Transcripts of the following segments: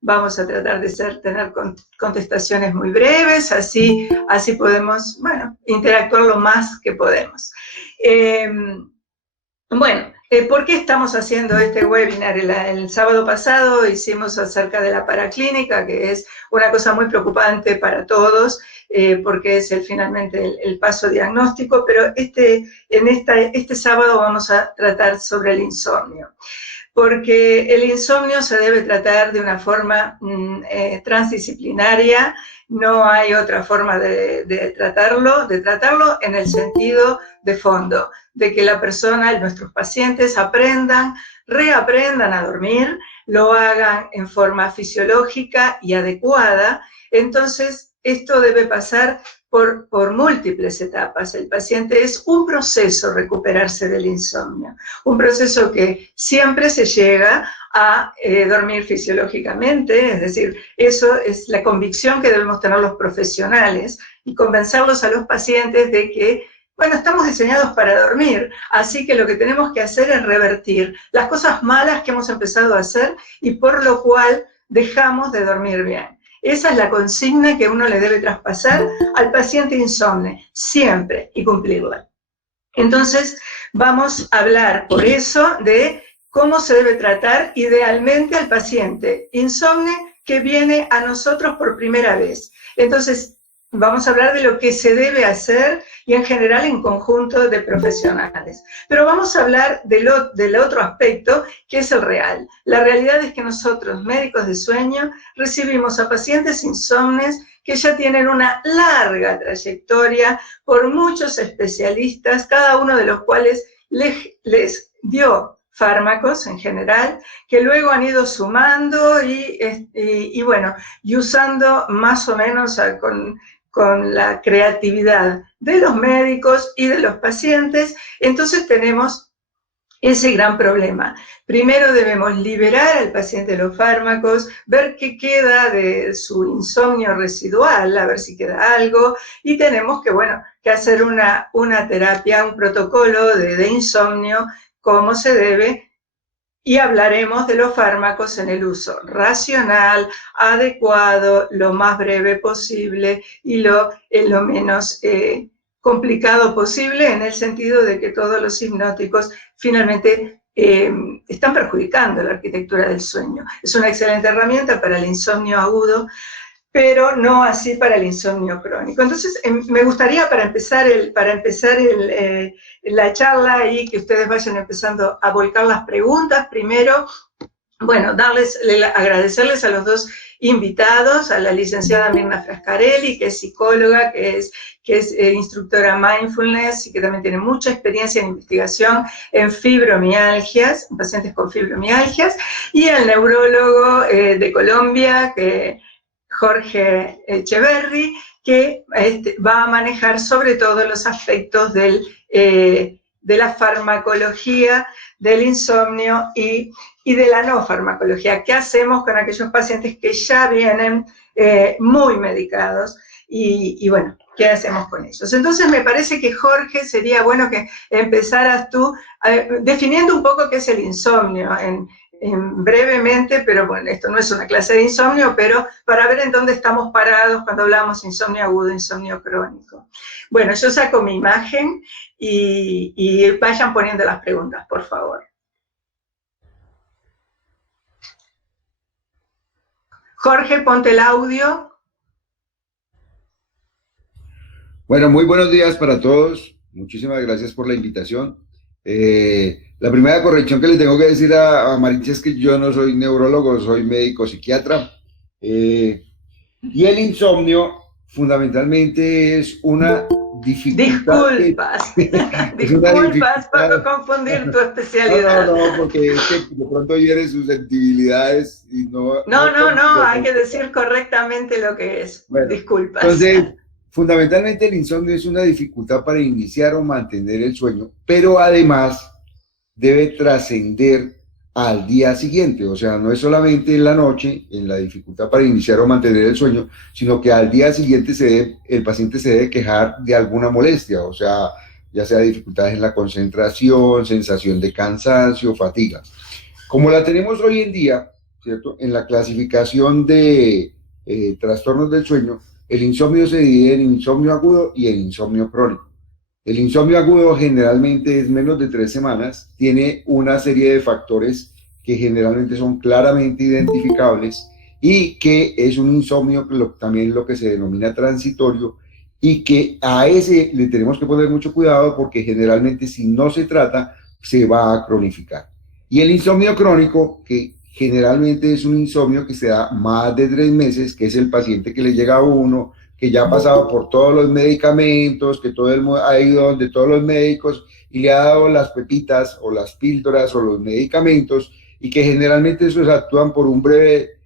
vamos a tratar de tener contestaciones muy breves, así podemos, bueno, interactuar lo más que podemos. ¿Por qué estamos haciendo este webinar? El sábado pasado hicimos acerca de la paraclínica, que es una cosa muy preocupante para todos, porque es finalmente el paso diagnóstico, pero este sábado vamos a tratar sobre el insomnio, porque el insomnio se debe tratar de una forma transdisciplinaria. No hay otra forma de tratarlo en el sentido de fondo, de que la persona, nuestros pacientes reaprendan a dormir, lo hagan en forma fisiológica y adecuada. Entonces, esto debe pasar por múltiples etapas. El paciente es un proceso recuperarse del insomnio, un proceso que siempre se llega a dormir fisiológicamente, es decir, eso es la convicción que debemos tener los profesionales y convencerlos a los pacientes de que, bueno, estamos diseñados para dormir, así que lo que tenemos que hacer es revertir las cosas malas que hemos empezado a hacer y por lo cual dejamos de dormir bien. Esa es la consigna que uno le debe traspasar al paciente insomne, siempre, y cumplirla. Entonces, vamos a hablar por eso de cómo se debe tratar idealmente al paciente insomne que viene a nosotros por primera vez. Entonces, vamos a hablar de lo que se debe hacer y en general en conjunto de profesionales. Pero vamos a hablar del otro aspecto, que es el real. La realidad es que nosotros, médicos de sueño, recibimos a pacientes insomnes que ya tienen una larga trayectoria por muchos especialistas, cada uno de los cuales les dio fármacos en general, que luego han ido sumando y usando más o menos con la creatividad de los médicos y de los pacientes. Entonces tenemos ese gran problema. Primero debemos liberar al paciente de los fármacos, ver qué queda de su insomnio residual, a ver si queda algo, y tenemos que hacer una terapia, un protocolo de insomnio, cómo se debe, y hablaremos de los fármacos en el uso racional, adecuado, lo más breve posible y lo menos complicado posible, en el sentido de que todos los hipnóticos finalmente están perjudicando la arquitectura del sueño. Es una excelente herramienta para el insomnio agudo, pero no así para el insomnio crónico. Entonces, me gustaría para empezar la charla y que ustedes vayan empezando a volcar las preguntas, primero, agradecerles a los dos invitados, a la licenciada Mirna Frascarelli, que es psicóloga, que es instructora mindfulness y que también tiene mucha experiencia en investigación en fibromialgias, en pacientes con fibromialgias, y al neurólogo de Colombia, Jorge Echeverry, que va a manejar sobre todo los aspectos de la farmacología, del insomnio y de la no farmacología. ¿Qué hacemos con aquellos pacientes que ya vienen muy medicados? Y ¿qué hacemos con ellos? Entonces me parece que, Jorge, sería bueno que empezaras tú definiendo un poco qué es el insomnio, brevemente, pero bueno, esto no es una clase de insomnio, pero para ver en dónde estamos parados cuando hablamos de insomnio agudo, insomnio crónico. Bueno, yo saco mi imagen y vayan poniendo las preguntas, por favor. Jorge, ponte el audio. Bueno, muy buenos días para todos. Muchísimas gracias por la invitación. La primera corrección que le tengo que decir a Maritza es que yo no soy neurólogo, soy médico psiquiatra. Y el insomnio fundamentalmente es una dificultad. Disculpas por confundir tu especialidad. No, porque es que de pronto hieres susceptibilidades y no... No, hay que decir correctamente lo que es. Bueno, disculpas. Entonces, fundamentalmente el insomnio es una dificultad para iniciar o mantener el sueño, pero además debe trascender al día siguiente, o sea, no es solamente en la noche, en la dificultad para iniciar o mantener el sueño, sino que al día siguiente el paciente se debe quejar de alguna molestia, o sea, ya sea dificultades en la concentración, sensación de cansancio, fatiga. Como la tenemos hoy en día, ¿cierto? En la clasificación de trastornos del sueño, el insomnio se divide en insomnio agudo y en insomnio crónico. El insomnio agudo generalmente es menos de 3 semanas, tiene una serie de factores que generalmente son claramente identificables y que es un insomnio también lo que se denomina transitorio, y que a ese le tenemos que poner mucho cuidado porque generalmente si no se trata se va a cronificar. Y el insomnio crónico, que generalmente es un insomnio que se da más de 3 meses, que es el paciente que le llega a uno, que ya ha pasado por todos los medicamentos, que todo el mundo ha ido donde todos los médicos y le ha dado las pepitas o las píldoras o los medicamentos, y que generalmente esos actúan por un breve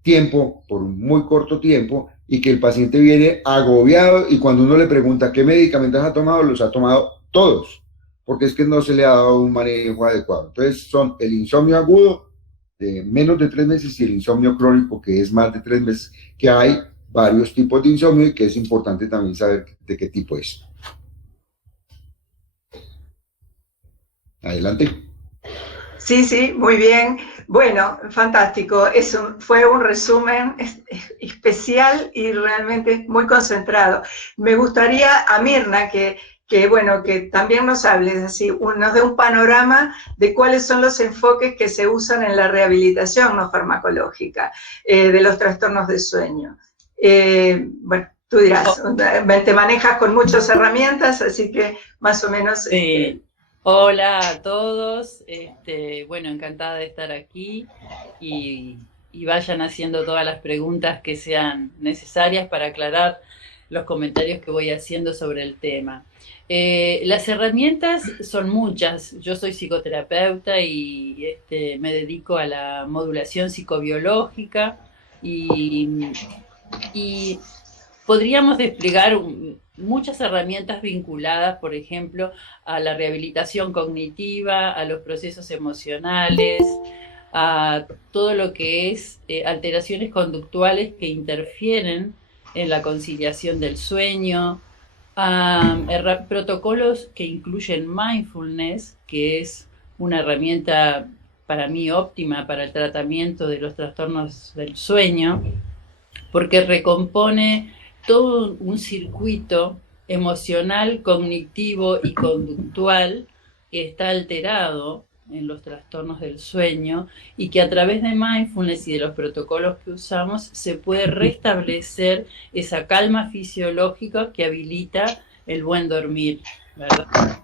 tiempo, por un muy corto tiempo, y que el paciente viene agobiado, y cuando uno le pregunta qué medicamentos ha tomado, los ha tomado todos, porque es que no se le ha dado un manejo adecuado. Entonces son el insomnio agudo de menos de 3 meses y el insomnio crónico, que es más de 3 meses, que hay varios tipos de insomnio y que es importante también saber de qué tipo es. Adelante. Sí, sí, muy bien. Bueno, fantástico. Fue un resumen especial y realmente muy concentrado. Me gustaría a Mirna bueno, que también nos hables así, nos dé un panorama de cuáles son los enfoques que se usan en la rehabilitación no farmacológica de los trastornos de sueño. Bueno, tú dirás, te manejas con muchas herramientas, así que más o menos... Sí. Hola a todos, bueno, encantada de estar aquí y vayan haciendo todas las preguntas que sean necesarias para aclarar los comentarios que voy haciendo sobre el tema. Las herramientas son muchas. Yo soy psicoterapeuta y me dedico a la modulación psicobiológica y podríamos desplegar muchas herramientas vinculadas, por ejemplo, a la rehabilitación cognitiva, a los procesos emocionales, a todo lo que es alteraciones conductuales que interfieren en la conciliación del sueño, a protocolos que incluyen mindfulness, que es una herramienta para mí óptima para el tratamiento de los trastornos del sueño, porque recompone todo un circuito emocional, cognitivo y conductual que está alterado en los trastornos del sueño y que a través de mindfulness y de los protocolos que usamos se puede restablecer esa calma fisiológica que habilita el buen dormir, ¿verdad?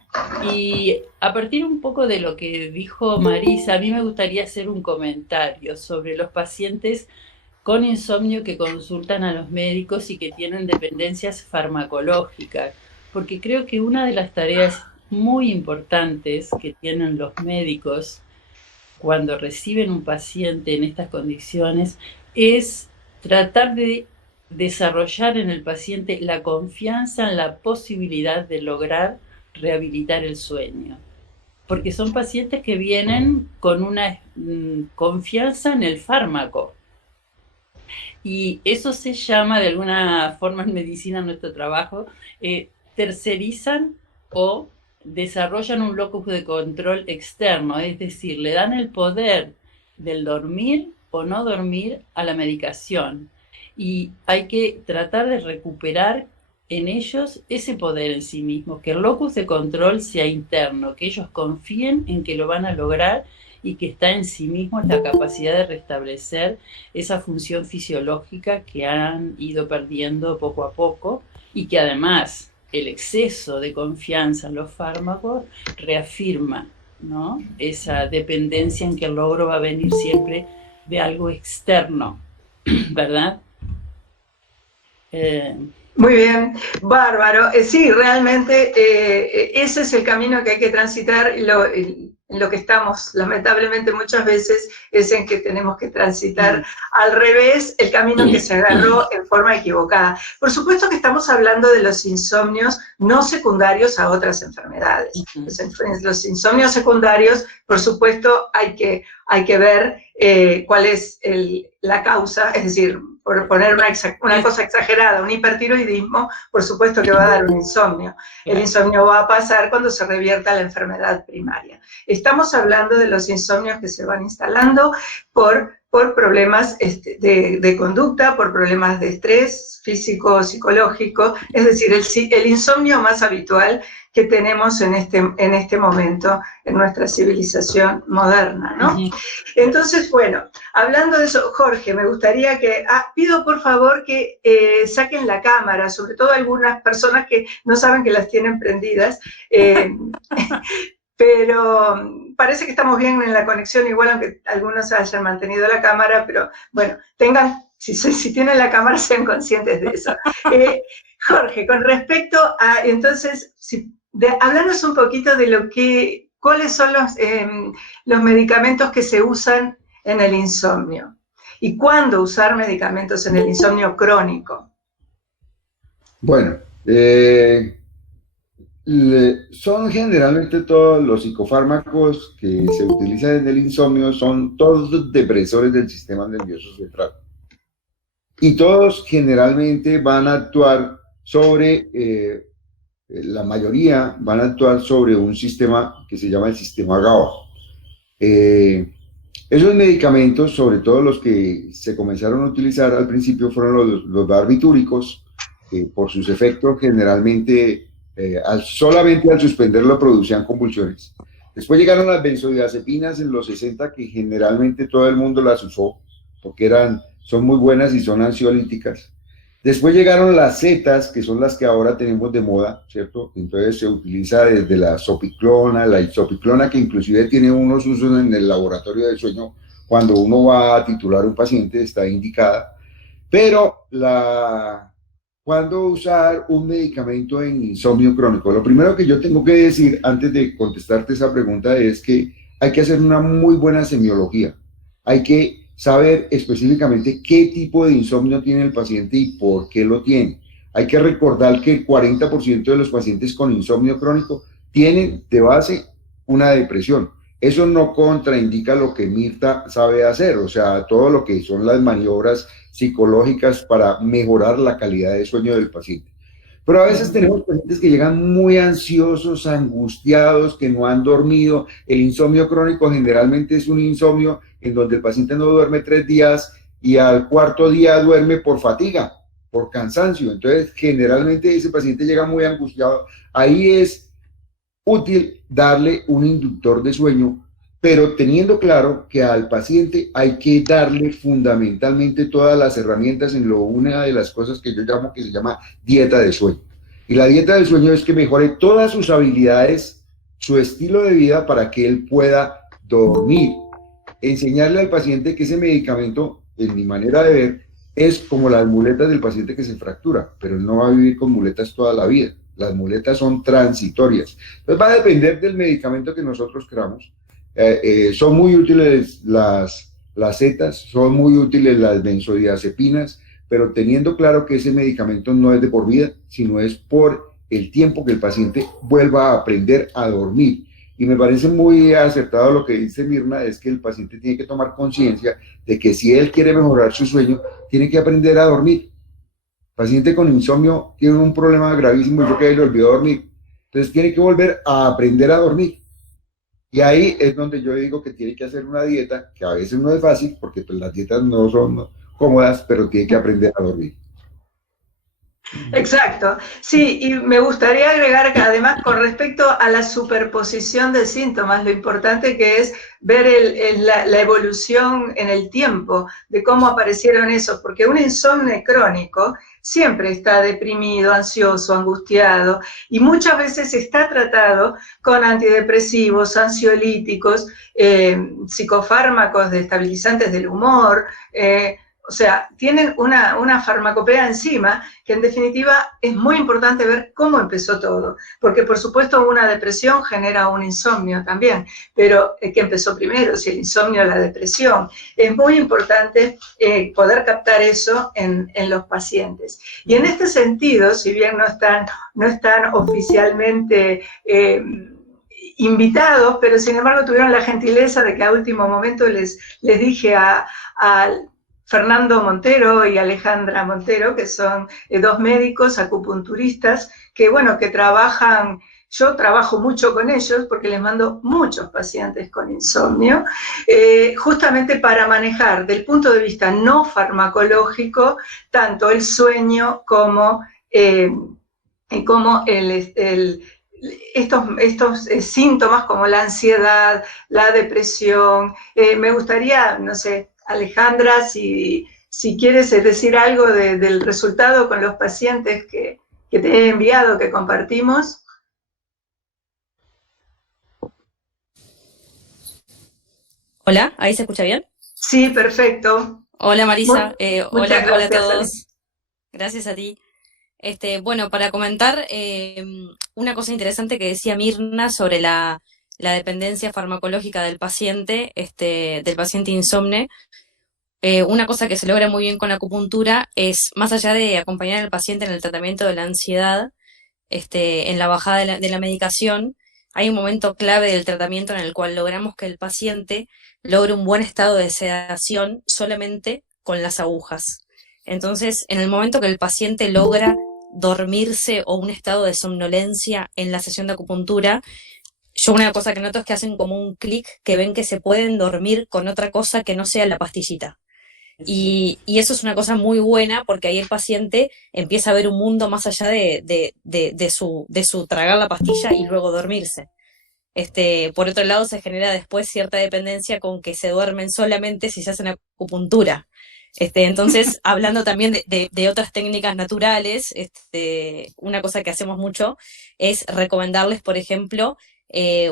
Y a partir un poco de lo que dijo Marisa, a mí me gustaría hacer un comentario sobre los pacientes con insomnio que consultan a los médicos y que tienen dependencias farmacológicas, porque creo que una de las tareas muy importantes que tienen los médicos cuando reciben un paciente en estas condiciones es tratar de desarrollar en el paciente la confianza en la posibilidad de lograr rehabilitar el sueño, porque son pacientes que vienen con una confianza en el fármaco. Y eso se llama, de alguna forma en medicina, nuestro trabajo, tercerizan o desarrollan un locus de control externo, es decir, le dan el poder del dormir o no dormir a la medicación. Y hay que tratar de recuperar en ellos ese poder en sí mismo, que el locus de control sea interno, que ellos confíen en que lo van a lograr y que está en sí mismo la capacidad de restablecer esa función fisiológica que han ido perdiendo poco a poco, y que además el exceso de confianza en los fármacos reafirma, ¿no?, esa dependencia en que el logro va a venir siempre de algo externo, ¿verdad? Muy bien, bárbaro. Sí, realmente ese es el camino que hay que transitar. Lo que estamos, lamentablemente, muchas veces es en que tenemos que transitar al revés el camino que se agarró en forma equivocada. Por supuesto que estamos hablando de los insomnios no secundarios a otras enfermedades. Los insomnios secundarios, por supuesto, hay que ver cuál es la causa, es decir, por poner una cosa exagerada, un hipertiroidismo, por supuesto que va a dar un insomnio. El insomnio va a pasar cuando se revierta la enfermedad primaria. Estamos hablando de los insomnios que se van instalando por problemas de conducta, por problemas de estrés físico, psicológico, es decir, el insomnio más habitual que tenemos en este momento en nuestra civilización moderna, ¿no? Entonces, bueno, hablando de eso, Jorge, me gustaría que, pido por favor que saquen la cámara, sobre todo algunas personas que no saben que las tienen prendidas, pero parece que estamos bien en la conexión, igual aunque algunos hayan mantenido la cámara, pero bueno, si tienen la cámara, sean conscientes de eso. Jorge, con respecto a, entonces, hablarnos un poquito de cuáles son los medicamentos que se usan en el insomnio y cuándo usar medicamentos en el insomnio crónico. Bueno, son generalmente todos los psicofármacos que se utilizan en el insomnio, son todos depresores del sistema nervioso central. Y todos generalmente van a actuar sobre, la mayoría van a actuar sobre un sistema que se llama el sistema GABA. Esos medicamentos, sobre todo los que se comenzaron a utilizar al principio, fueron los barbitúricos, por sus efectos generalmente, solamente al suspenderlo producían convulsiones. Después llegaron las benzodiazepinas en los 60, que generalmente todo el mundo las usó, porque son muy buenas y son ansiolíticas. Después llegaron las zetas, que son las que ahora tenemos de moda, ¿cierto? Entonces se utiliza desde la isopiclona, que inclusive tiene unos usos en el laboratorio de sueño, cuando uno va a titular a un paciente, está indicada. Pero ¿cuándo usar un medicamento en insomnio crónico? Lo primero que yo tengo que decir antes de contestarte esa pregunta es que hay que hacer una muy buena semiología. Hay que saber específicamente qué tipo de insomnio tiene el paciente y por qué lo tiene. Hay que recordar que el 40% de los pacientes con insomnio crónico tienen de base una depresión. Eso no contraindica lo que Mirta sabe hacer, o sea, todo lo que son las maniobras psicológicas para mejorar la calidad de sueño del paciente. Pero a veces tenemos pacientes que llegan muy ansiosos, angustiados, que no han dormido. El insomnio crónico generalmente es un insomnio en donde el paciente no duerme 3 días y al cuarto día duerme por fatiga, por cansancio. Entonces, generalmente ese paciente llega muy angustiado. Ahí es útil darle un inductor de sueño, pero teniendo claro que al paciente hay que darle fundamentalmente todas las herramientas en una de las cosas que yo llamo, que se llama dieta de sueño. Y la dieta del sueño es que mejore todas sus habilidades, su estilo de vida para que él pueda dormir. Enseñarle al paciente que ese medicamento, en mi manera de ver, es como las muletas del paciente que se fractura, pero él no va a vivir con muletas toda la vida. Las muletas son transitorias. Entonces va a depender del medicamento que nosotros queramos. Son muy útiles las zetas, son muy útiles las benzodiazepinas, pero teniendo claro que ese medicamento no es de por vida, sino es por el tiempo que el paciente vuelva a aprender a dormir. Y me parece muy acertado lo que dice Mirna, es que el paciente tiene que tomar conciencia de que si él quiere mejorar su sueño, tiene que aprender a dormir. El paciente con insomnio tiene un problema gravísimo, yo que le olvidó dormir. Entonces tiene que volver a aprender a dormir. Y ahí es donde yo digo que tiene que hacer una dieta, que a veces no es fácil, porque pues, las dietas no son cómodas, pero tiene que aprender a dormir. Exacto, sí, y me gustaría agregar que además con respecto a la superposición de síntomas, lo importante que es ver la evolución en el tiempo de cómo aparecieron esos, porque un insomnio crónico siempre está deprimido, ansioso, angustiado, y muchas veces está tratado con antidepresivos, ansiolíticos, psicofármacos estabilizantes del humor, o sea, tienen una farmacopea encima que en definitiva es muy importante ver cómo empezó todo, porque por supuesto una depresión genera un insomnio también, pero ¿qué empezó primero? Si el insomnio o la depresión. Es muy importante poder captar eso en los pacientes. Y en este sentido, si bien no están oficialmente invitados, pero sin embargo tuvieron la gentileza de que a último momento les dije a Fernando Montero y Alejandra Montero, que son dos médicos acupunturistas que, bueno, que trabajan. Yo trabajo mucho con ellos porque les mando muchos pacientes con insomnio, justamente para manejar del punto de vista no farmacológico tanto el sueño como estos síntomas como la ansiedad, la depresión. Me gustaría, no sé, Alejandra, si quieres decir algo del resultado con los pacientes que te he enviado, que compartimos. Hola, ¿ahí se escucha bien? Sí, perfecto. Hola Marisa, Muchas hola a gracias, todos. Gracias a ti. Bueno, para comentar una cosa interesante que decía Mirna sobre la dependencia farmacológica del paciente insomne. Una cosa que se logra muy bien con la acupuntura es, más allá de acompañar al paciente en el tratamiento de la ansiedad, en la bajada de la medicación, hay un momento clave del tratamiento en el cual logramos que el paciente logre un buen estado de sedación solamente con las agujas. Entonces, en el momento que el paciente logra dormirse o un estado de somnolencia en la sesión de acupuntura, yo una cosa que noto es que hacen como un clic, que ven que se pueden dormir con otra cosa que no sea la pastillita. Y eso es una cosa muy buena porque ahí el paciente empieza a ver un mundo más allá de su tragar la pastilla y luego dormirse. Por otro lado, se genera después cierta dependencia con que se duermen solamente si se hacen acupuntura. Entonces, hablando también de otras técnicas naturales, una cosa que hacemos mucho es recomendarles, por ejemplo,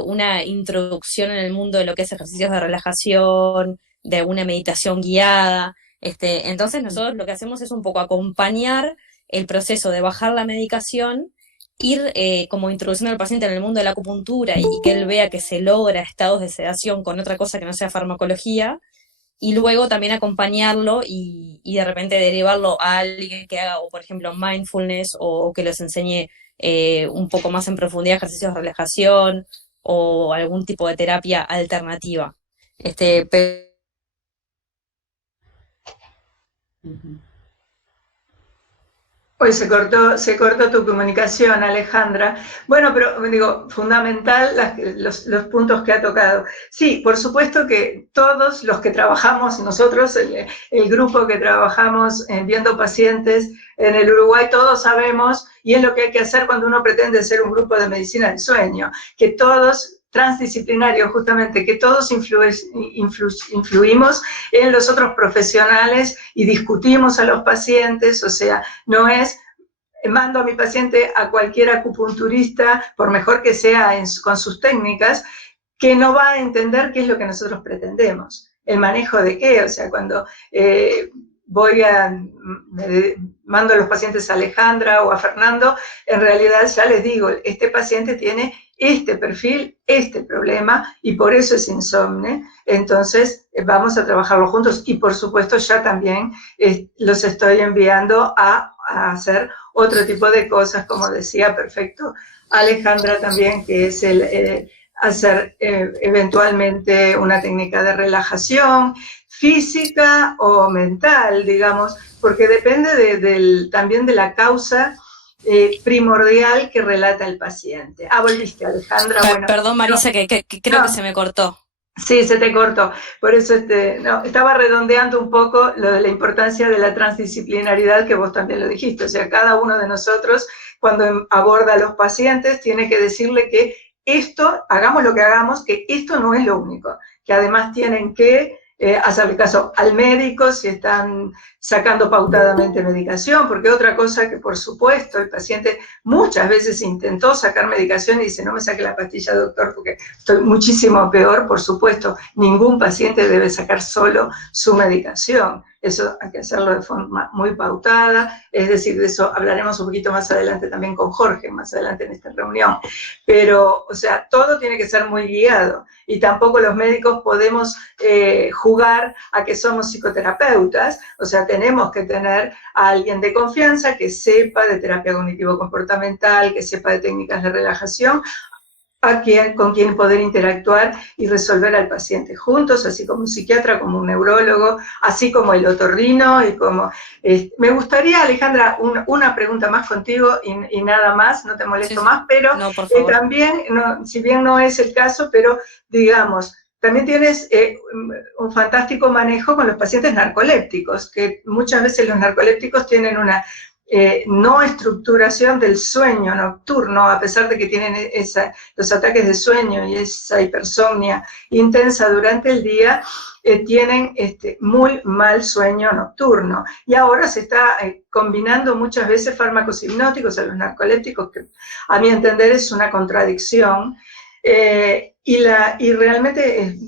una introducción en el mundo de lo que es ejercicios de relajación, de alguna meditación guiada. Entonces nosotros lo que hacemos es un poco acompañar el proceso de bajar la medicación, ir como introduciendo al paciente en el mundo de la acupuntura y que él vea que se logra estados de sedación con otra cosa que no sea farmacología, y luego también acompañarlo y de repente derivarlo a alguien que haga, o por ejemplo, mindfulness o que les enseñe un poco más en profundidad ejercicios de relajación o algún tipo de terapia alternativa. Pero Hoy se cortó tu comunicación, Alejandra. Bueno, pero digo, fundamental los puntos que ha tocado. Sí, por supuesto que todos los que trabajamos, nosotros, el grupo que trabajamos viendo pacientes en el Uruguay, todos sabemos, y es lo que hay que hacer cuando uno pretende ser un grupo de medicina del sueño, que todos transdisciplinario, justamente, que todos influimos en los otros profesionales y discutimos a los pacientes, o sea, no es mando a mi paciente a cualquier acupunturista, por mejor que sea con sus técnicas, que no va a entender qué es lo que nosotros pretendemos, el manejo de qué, o sea, cuando mando a los pacientes a Alejandra o a Fernando, en realidad ya les digo, este paciente tiene este perfil, este problema, y por eso es insomne. Entonces vamos a trabajarlo juntos, y por supuesto ya también los estoy enviando a hacer otro tipo de cosas, como decía perfecto Alejandra también, que es el hacer eventualmente una técnica de relajación física o mental, digamos, porque depende también de la causa primordial que relata el paciente. Volviste, Alejandra. Bueno, perdón, Marisa, que creo que se me cortó. Sí, se te cortó. Por eso estaba redondeando un poco lo de la importancia de la transdisciplinaridad, que vos también lo dijiste. O sea, cada uno de nosotros, cuando aborda a los pacientes, tiene que decirle que esto, hagamos lo que hagamos, que esto no es lo único, que además tienen que hacerle caso al médico si están sacando pautadamente medicación, porque otra cosa que por supuesto el paciente muchas veces intentó sacar medicación y dice, no me saque la pastilla, doctor, porque estoy muchísimo peor. Por supuesto, ningún paciente debe sacar solo su medicación. Eso hay que hacerlo de forma muy pautada, es decir, de eso hablaremos un poquito más adelante también con Jorge, más adelante en esta reunión. Pero, o sea, todo tiene que ser muy guiado, y tampoco los médicos podemos jugar a que somos psicoterapeutas. O sea, tenemos que tener a alguien de confianza que sepa de terapia cognitivo-comportamental, que sepa de técnicas de relajación, con quien poder interactuar y resolver al paciente juntos, así como un psiquiatra, como un neurólogo, así como el otorrino y como... me gustaría, Alejandra, una pregunta más contigo y nada más, no te molesto más, pero no, por favor. también, no, si bien no es el caso, pero digamos, también tienes un fantástico manejo con los pacientes narcolépticos, que muchas veces los narcolépticos tienen una no estructuración del sueño nocturno, a pesar de que tienen los ataques de sueño y esa hipersomnia intensa durante el día, tienen muy mal sueño nocturno. Y ahora se está combinando muchas veces fármacos hipnóticos a los narcolépticos, que a mi entender es una contradicción. Y realmente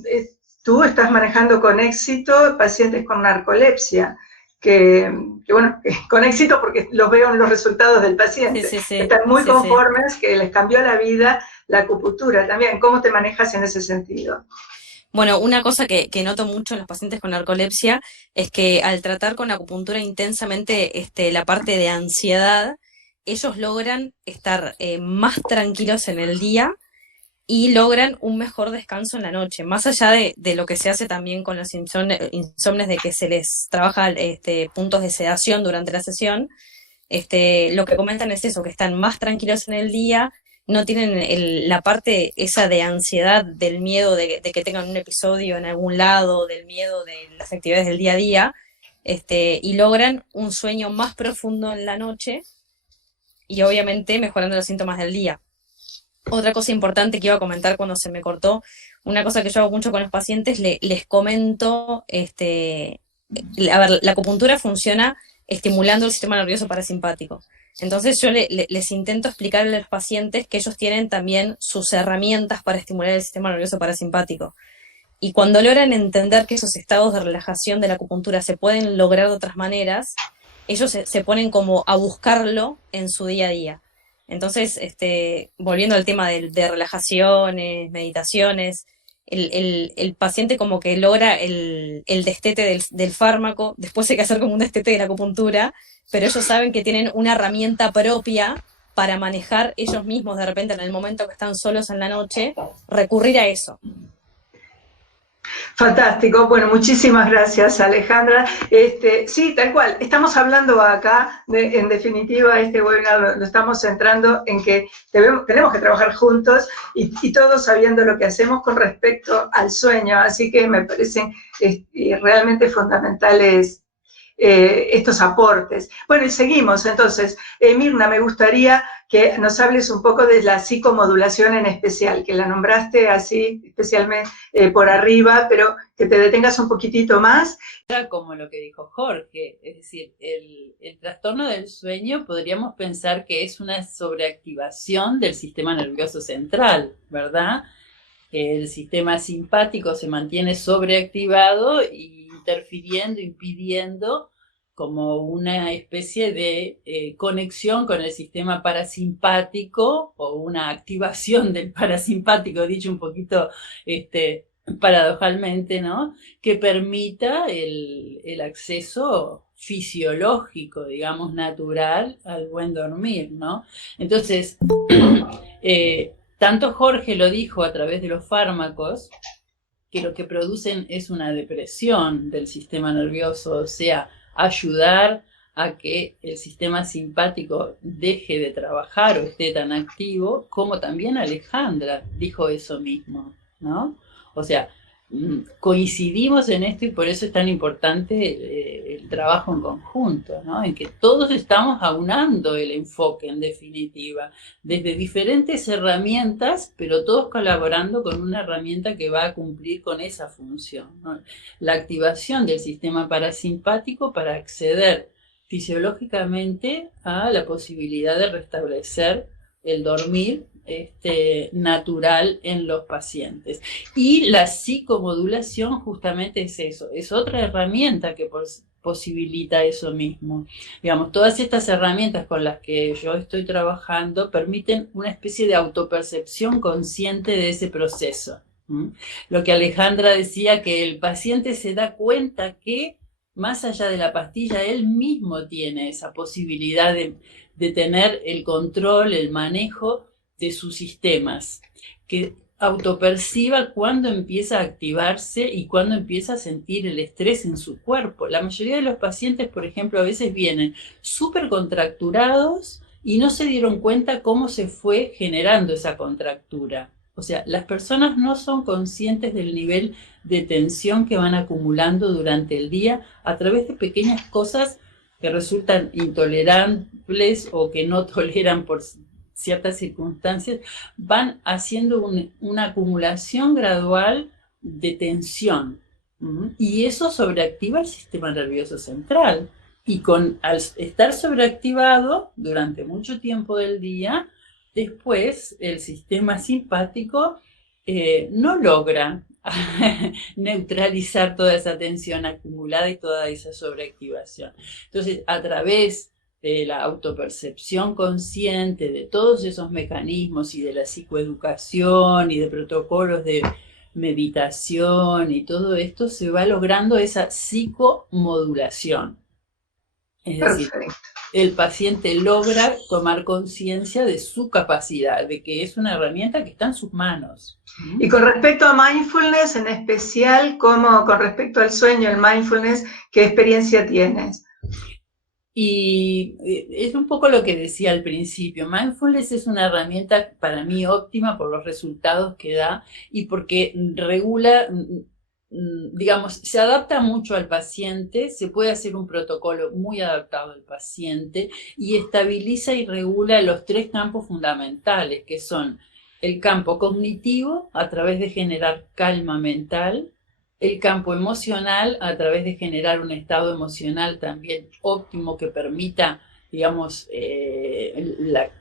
tú estás manejando con éxito pacientes con narcolepsia, que bueno, con éxito porque los veo en los resultados del paciente. Sí. Están muy conformes, que les cambió la vida la acupuntura también. ¿Cómo te manejas en ese sentido? Bueno, una cosa que noto mucho en los pacientes con narcolepsia es que al tratar con acupuntura intensamente la parte de ansiedad, ellos logran estar más tranquilos en el día y logran un mejor descanso en la noche, más allá de lo que se hace también con los insomnes, de que se les trabaja puntos de sedación durante la sesión. Lo que comentan es eso, que están más tranquilos en el día, no tienen la parte esa de ansiedad, del miedo de que tengan un episodio en algún lado, del miedo de las actividades del día a día, y logran un sueño más profundo en la noche y obviamente mejorando los síntomas del día. Otra cosa importante que iba a comentar cuando se me cortó, una cosa que yo hago mucho con los pacientes, les comento, a ver, la acupuntura funciona estimulando el sistema nervioso parasimpático. Entonces yo les intento explicarle a los pacientes que ellos tienen también sus herramientas para estimular el sistema nervioso parasimpático. Y cuando logran entender que esos estados de relajación de la acupuntura se pueden lograr de otras maneras, ellos se ponen como a buscarlo en su día a día. Entonces, volviendo al tema de relajaciones, meditaciones, el paciente como que logra el destete del fármaco, después hay que hacer como un destete de la acupuntura, pero ellos saben que tienen una herramienta propia para manejar ellos mismos de repente en el momento que están solos en la noche, recurrir a eso. Fantástico, bueno, muchísimas gracias, Alejandra. Sí, tal cual, estamos hablando acá, en definitiva, este webinar lo estamos centrando en que tenemos que trabajar juntos y todos sabiendo lo que hacemos con respecto al sueño, así que me parecen realmente fundamentales estos aportes. Bueno, y seguimos, entonces, Mirna, me gustaría que nos hables un poco de la psicomodulación en especial, que la nombraste así especialmente por arriba, pero que te detengas un poquitito más. Como lo que dijo Jorge, es decir, el trastorno del sueño podríamos pensar que es una sobreactivación del sistema nervioso central, ¿verdad? El sistema simpático se mantiene sobreactivado y interfiriendo, impidiendo como una especie de conexión con el sistema parasimpático o una activación del parasimpático, dicho un poquito paradojalmente, ¿no? Que permita el acceso fisiológico, digamos, natural al buen dormir, ¿no? Entonces, tanto Jorge lo dijo a través de los fármacos, que lo que producen es una depresión del sistema nervioso, o sea, ayudar a que el sistema simpático deje de trabajar o esté tan activo, como también Alejandra dijo eso mismo, ¿no? O sea, coincidimos en esto y por eso es tan importante el trabajo en conjunto, ¿no? En que todos estamos aunando el enfoque, en definitiva, desde diferentes herramientas, pero todos colaborando con una herramienta que va a cumplir con esa función, ¿no? La activación del sistema parasimpático para acceder fisiológicamente a la posibilidad de restablecer el dormir natural en los pacientes. Y la psicomodulación justamente es eso, es otra herramienta que posibilita eso mismo. Digamos, todas estas herramientas con las que yo estoy trabajando permiten una especie de autopercepción consciente de ese proceso. Lo que Alejandra decía, que el paciente se da cuenta que más allá de la pastilla, él mismo tiene esa posibilidad de tener el control, el manejo de sus sistemas, que autoperciba cuándo empieza a activarse y cuándo empieza a sentir el estrés en su cuerpo. La mayoría de los pacientes, por ejemplo, a veces vienen súper contracturados y no se dieron cuenta cómo se fue generando esa contractura. O sea, las personas no son conscientes del nivel de tensión que van acumulando durante el día a través de pequeñas cosas que resultan intolerables o que no toleran por ciertas circunstancias, van haciendo una acumulación gradual de tensión. Y eso sobreactiva el sistema nervioso central. Y al estar sobreactivado durante mucho tiempo del día, después el sistema simpático no logra neutralizar toda esa tensión acumulada y toda esa sobreactivación. Entonces, a través de la autopercepción consciente, de todos esos mecanismos y de la psicoeducación y de protocolos de meditación y todo esto, se va logrando esa psicomodulación. Es decir, el paciente logra tomar conciencia de su capacidad, de que es una herramienta que está en sus manos. Y con respecto a mindfulness, en especial, como con respecto al sueño, el mindfulness, ¿qué experiencia tienes? Y es un poco lo que decía al principio. Mindfulness es una herramienta para mí óptima por los resultados que da y porque regula, digamos, se adapta mucho al paciente, se puede hacer un protocolo muy adaptado al paciente y estabiliza y regula los 3 campos fundamentales, que son el campo cognitivo, a través de generar calma mental, el campo emocional, a través de generar un estado emocional también óptimo que permita, digamos,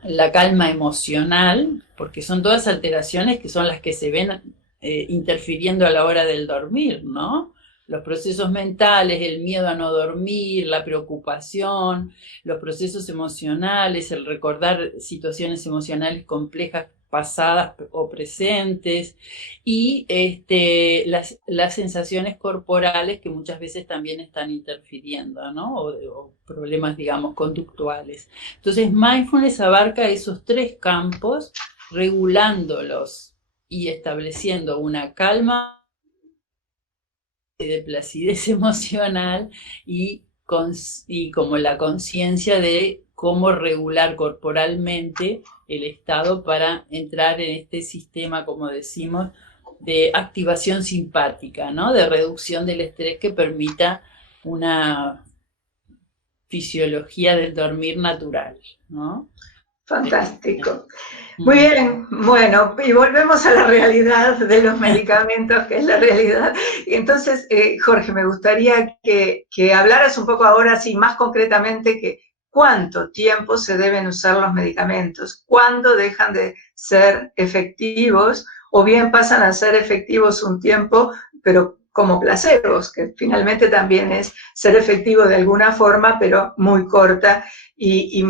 la calma emocional, porque son todas alteraciones que son las que se ven interfiriendo a la hora del dormir, ¿no? Los procesos mentales, el miedo a no dormir, la preocupación, los procesos emocionales, el recordar situaciones emocionales complejas pasadas o presentes, y las sensaciones corporales que muchas veces también están interfiriendo, ¿no? O problemas, digamos, conductuales. Entonces, mindfulness abarca esos 3 campos, regulándolos y estableciendo una calma de placidez emocional y como la conciencia de cómo regular corporalmente el estado para entrar en este sistema, como decimos, de activación simpática, ¿no? De reducción del estrés que permita una fisiología del dormir natural, ¿no? Fantástico. Muy bien, bueno, y volvemos a la realidad de los medicamentos, que es la realidad. Y entonces, Jorge, me gustaría que hablaras un poco ahora, sí, más concretamente, que cuánto tiempo se deben usar los medicamentos, cuándo dejan de ser efectivos, o bien pasan a ser efectivos un tiempo, pero como placebos, que finalmente también es ser efectivo de alguna forma, pero muy corta y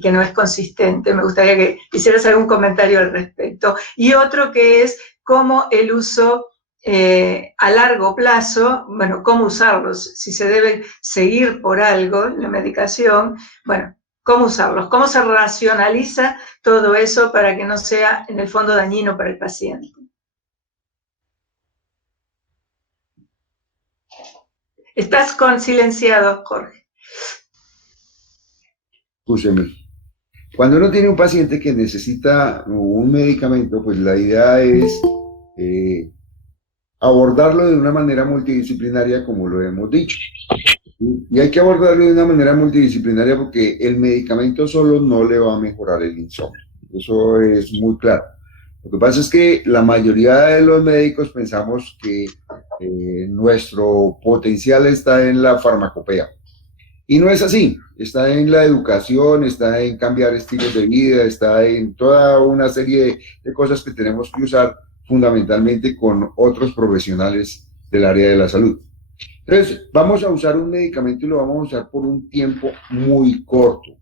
que no es consistente. Me gustaría que hicieras algún comentario al respecto. Y otro que es cómo el uso a largo plazo, bueno, cómo usarlos, si se debe seguir por algo la medicación, bueno, cómo usarlos, cómo se racionaliza todo eso para que no sea en el fondo dañino para el paciente. Estás silenciado, Jorge. Escúcheme. Cuando uno tiene un paciente que necesita un medicamento, pues la idea es abordarlo de una manera multidisciplinaria, como lo hemos dicho. Y hay que abordarlo de una manera multidisciplinaria porque el medicamento solo no le va a mejorar el insomnio. Eso es muy claro. Lo que pasa es que la mayoría de los médicos pensamos que nuestro potencial está en la farmacopea. Y no es así. Está en la educación, está en cambiar estilos de vida, está en toda una serie de cosas que tenemos que usar fundamentalmente con otros profesionales del área de la salud. Entonces, vamos a usar un medicamento y lo vamos a usar por un tiempo muy corto.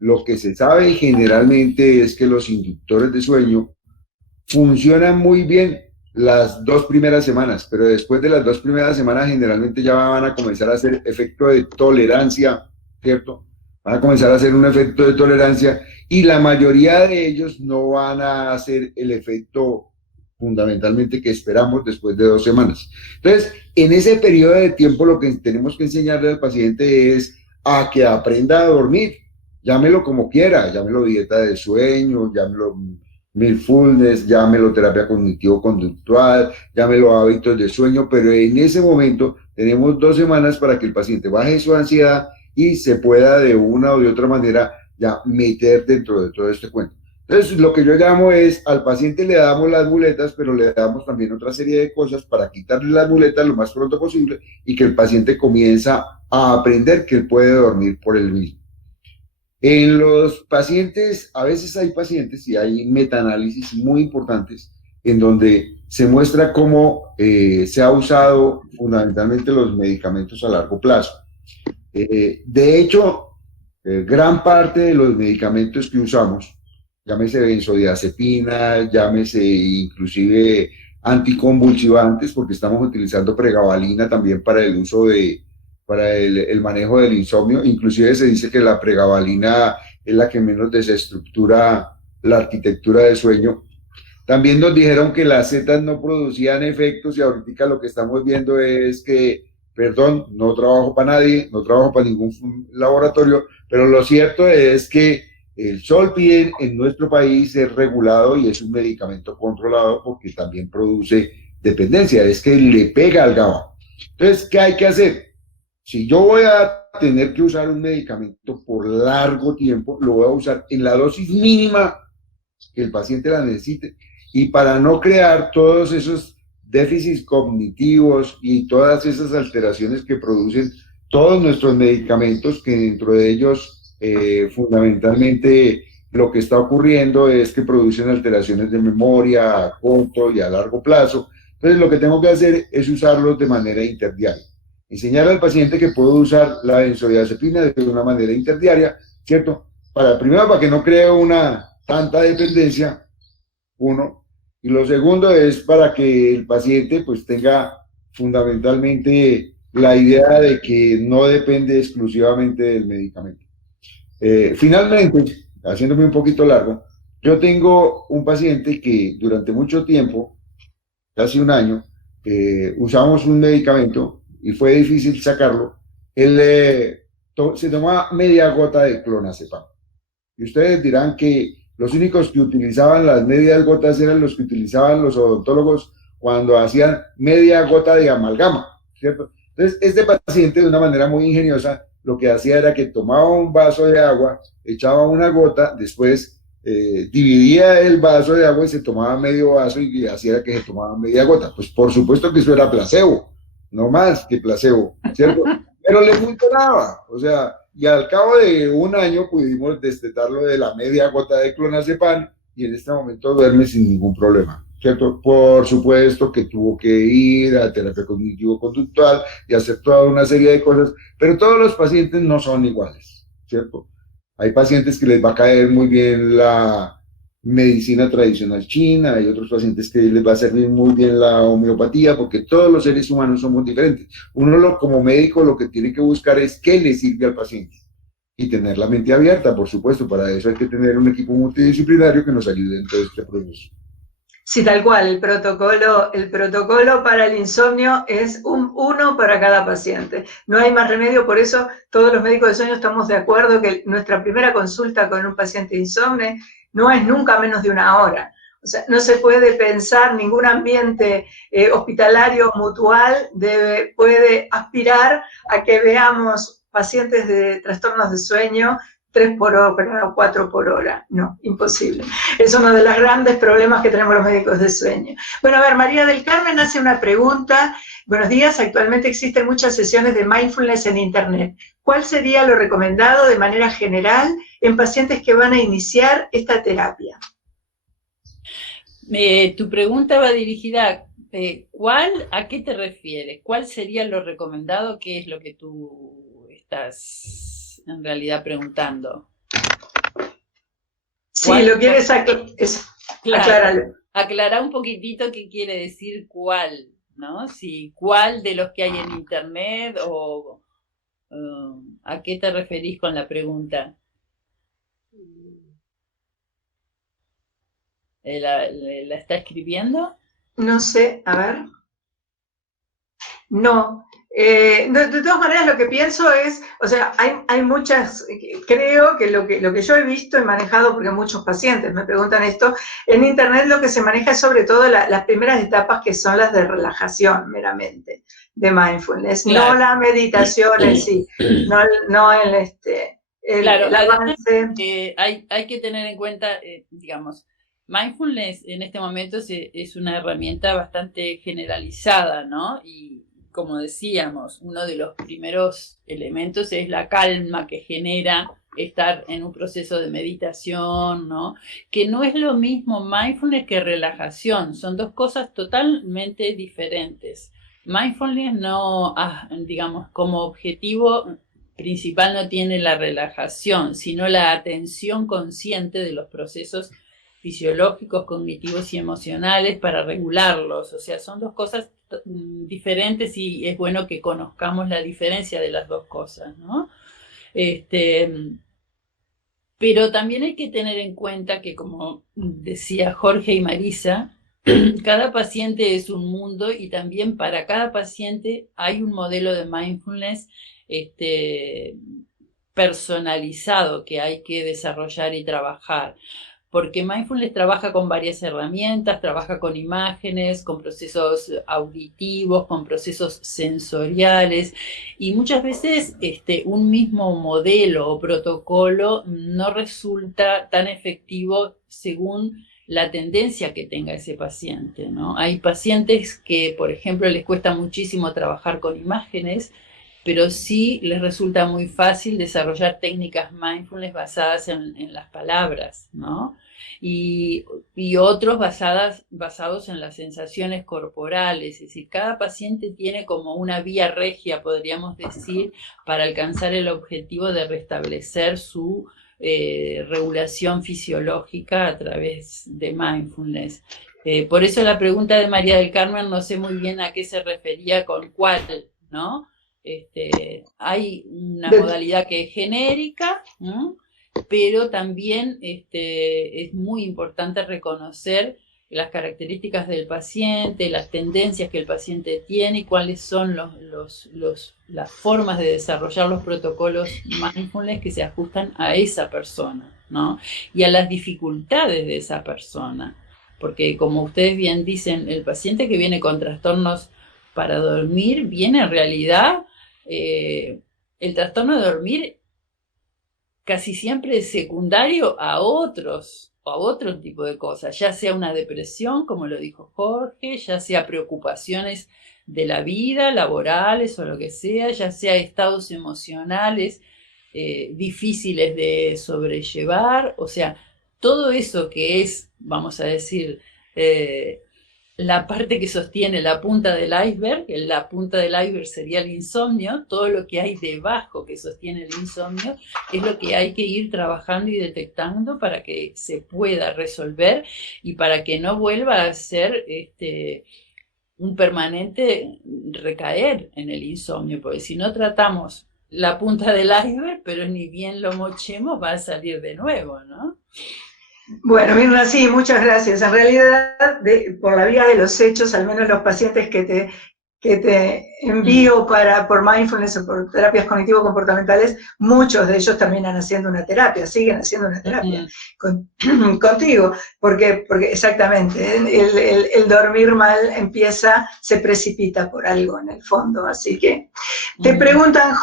Lo que se sabe generalmente es que los inductores de sueño funcionan muy bien las 2 primeras semanas, pero después de las 2 primeras semanas generalmente ya van a comenzar a hacer efecto de tolerancia, ¿cierto? Van a comenzar a hacer un efecto de tolerancia y la mayoría de ellos no van a hacer el efecto fundamentalmente que esperamos después de 2 semanas. Entonces, en ese periodo de tiempo lo que tenemos que enseñarle al paciente es a que aprenda a dormir, llámelo como quiera, llámelo dieta de sueño, llámelo mindfulness, llámelo terapia cognitivo-conductual, llámelo hábitos de sueño, pero en ese momento tenemos 2 semanas para que el paciente baje su ansiedad y se pueda de una o de otra manera ya meter dentro de todo este cuento. Entonces, lo que yo llamo es, al paciente le damos las muletas, pero le damos también otra serie de cosas para quitarle las muletas lo más pronto posible y que el paciente comienza a aprender que él puede dormir por él mismo. En los pacientes, a veces hay pacientes y hay metaanálisis muy importantes en donde se muestra cómo se ha usado fundamentalmente los medicamentos a largo plazo. De hecho, gran parte de los medicamentos que usamos, llámese benzodiazepina, llámese inclusive anticonvulsivantes, porque estamos utilizando pregabalina también para el uso para el manejo del insomnio. Inclusive se dice que la pregabalina es la que menos desestructura la arquitectura del sueño. También nos dijeron que las setas no producían efectos y ahorita lo que estamos viendo es que, perdón, no trabajo para nadie, no trabajo para ningún laboratorio, pero lo cierto es que el Zolpidem en nuestro país es regulado y es un medicamento controlado porque también produce dependencia, es que le pega al GABA. Entonces, ¿qué hay que hacer? Si yo voy a tener que usar un medicamento por largo tiempo, lo voy a usar en la dosis mínima que el paciente la necesite y para no crear todos esos déficits cognitivos y todas esas alteraciones que producen todos nuestros medicamentos, que dentro de ellos fundamentalmente lo que está ocurriendo es que producen alteraciones de memoria a corto y a largo plazo. Entonces lo que tengo que hacer es usarlos de manera interdiaria. Enseñar al paciente que puedo usar la benzodiazepina de una manera interdiaria, ¿cierto? Primero, para que no cree una tanta dependencia, uno, y lo segundo es para que el paciente pues tenga fundamentalmente la idea de que no depende exclusivamente del medicamento. Finalmente, haciéndome un poquito largo, yo tengo un paciente que durante mucho tiempo, casi un año, usamos un medicamento y fue difícil sacarlo. Él se tomaba media gota de clonazepam. Y ustedes dirán que los únicos que utilizaban las medias gotas eran los que utilizaban los odontólogos cuando hacían media gota de amalgama, ¿cierto? Entonces, este paciente de una manera muy ingeniosa lo que hacía era que tomaba un vaso de agua, echaba una gota, después dividía el vaso de agua y se tomaba medio vaso y hacía que se tomaba media gota. Pues por supuesto que eso era placebo, no más que placebo, ¿cierto? Pero le funcionaba, o sea, y al cabo de un año pudimos destetarlo de la media gota de clonazepam y en este momento duerme sin ningún problema, ¿cierto? Por supuesto que tuvo que ir a terapia cognitivo-conductual y hacer toda una serie de cosas, pero todos los pacientes no son iguales, ¿cierto? Hay pacientes que les va a caer muy bien la medicina tradicional china, hay otros pacientes que les va a servir muy bien la homeopatía, porque todos los seres humanos somos diferentes. Uno como médico lo que tiene que buscar es qué le sirve al paciente y tener la mente abierta, por supuesto. Para eso hay que tener un equipo multidisciplinario que nos ayude en todo este proceso. Sí, tal cual, el protocolo para el insomnio es uno para cada paciente. No hay más remedio, por eso todos los médicos de sueño estamos de acuerdo que nuestra primera consulta con un paciente insomne no es nunca menos de 1 hora. O sea, no se puede pensar, ningún ambiente hospitalario mutual puede aspirar a que veamos pacientes de trastornos de sueño 3 por hora o 4 por hora. No, imposible. Es uno de los grandes problemas que tenemos los médicos de sueño. Bueno, a ver, María del Carmen hace una pregunta. Buenos días, actualmente existen muchas sesiones de mindfulness en Internet. ¿Cuál sería lo recomendado de manera general en pacientes que van a iniciar esta terapia? Tu pregunta va dirigida ¿a qué te refieres? ¿Cuál sería lo recomendado? ¿Qué es lo que tú estás en realidad preguntando? Si lo quieres aclararlo. Aclarar un poquitito qué quiere decir cuál, ¿no? Si cuál de los que hay en Internet o ¿a qué te referís con la pregunta? ¿La está escribiendo? No sé, a ver. No. De todas maneras, lo que pienso es, o sea, hay muchas, creo que lo que yo he visto y manejado, porque muchos pacientes me preguntan esto, en Internet lo que se maneja es sobre todo las primeras etapas, que son las de relajación meramente, de mindfulness, claro. No la meditación en sí, no el claro, avance. Hay que tener en cuenta, digamos, mindfulness en este momento es una herramienta bastante generalizada, ¿no? Y como decíamos, uno de los primeros elementos es la calma que genera estar en un proceso de meditación, ¿no? Que no es lo mismo mindfulness que relajación, son dos cosas totalmente diferentes. Mindfulness no, digamos, como objetivo principal no tiene la relajación, sino la atención consciente de los procesos fisiológicos, cognitivos y emocionales para regularlos. O sea, son dos cosas diferentes y es bueno que conozcamos la diferencia de las dos cosas, ¿no? Pero también hay que tener en cuenta que, como decía Jorge y Marisa, cada paciente es un mundo y también para cada paciente hay un modelo de mindfulness personalizado que hay que desarrollar y trabajar. Porque mindfulness trabaja con varias herramientas, trabaja con imágenes, con procesos auditivos, con procesos sensoriales, y muchas veces un mismo modelo o protocolo no resulta tan efectivo según la tendencia que tenga ese paciente, ¿no? Hay pacientes que, por ejemplo, les cuesta muchísimo trabajar con imágenes, pero sí les resulta muy fácil desarrollar técnicas mindfulness basadas en las palabras, ¿no? Y otros basados en las sensaciones corporales. Es decir, cada paciente tiene como una vía regia, podríamos decir, para alcanzar el objetivo de restablecer su regulación fisiológica a través de mindfulness. Por eso la pregunta de María del Carmen, no sé muy bien a qué se refería con cuál, ¿no? Hay una modalidad que es genérica, ¿no? Pero también es muy importante reconocer las características del paciente, las tendencias que el paciente tiene y cuáles son las formas de desarrollar los protocolos mindfulness que se ajustan a esa persona, ¿no? Y a las dificultades de esa persona. Porque, como ustedes bien dicen, el paciente que viene con trastornos para dormir viene en realidad... el trastorno de dormir casi siempre es secundario a otro tipo de cosas, ya sea una depresión, como lo dijo Jorge, ya sea preocupaciones de la vida, laborales o lo que sea, ya sea estados emocionales difíciles de sobrellevar, o sea, todo eso que es, vamos a decir, la parte que sostiene la punta del iceberg, la punta del iceberg sería el insomnio, todo lo que hay debajo que sostiene el insomnio es lo que hay que ir trabajando y detectando para que se pueda resolver y para que no vuelva a ser un permanente recaer en el insomnio, porque si no tratamos la punta del iceberg, pero ni bien lo mochemos, va a salir de nuevo, ¿no? Bueno, Mirna, sí, muchas gracias. En realidad, por la vía de los hechos, al menos los pacientes que te envío por mindfulness o por terapias cognitivo-comportamentales, muchos de ellos terminan haciendo una terapia, siguen haciendo una terapia contigo, porque exactamente, el dormir mal se precipita por algo en el fondo, así que te preguntan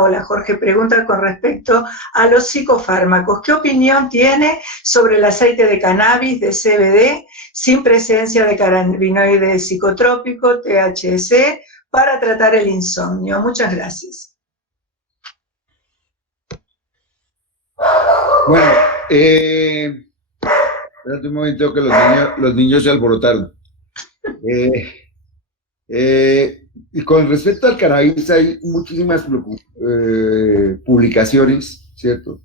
hola Jorge, pregunta con respecto a los psicofármacos, ¿qué opinión tiene sobre el aceite de cannabis, de CBD, sin presencia de cannabinoide psicotrópico, THC, para tratar el insomnio? Muchas gracias. Bueno, espérate un momento que los niños se alborotaron. Y con respecto al cannabis hay muchísimas publicaciones, ¿cierto?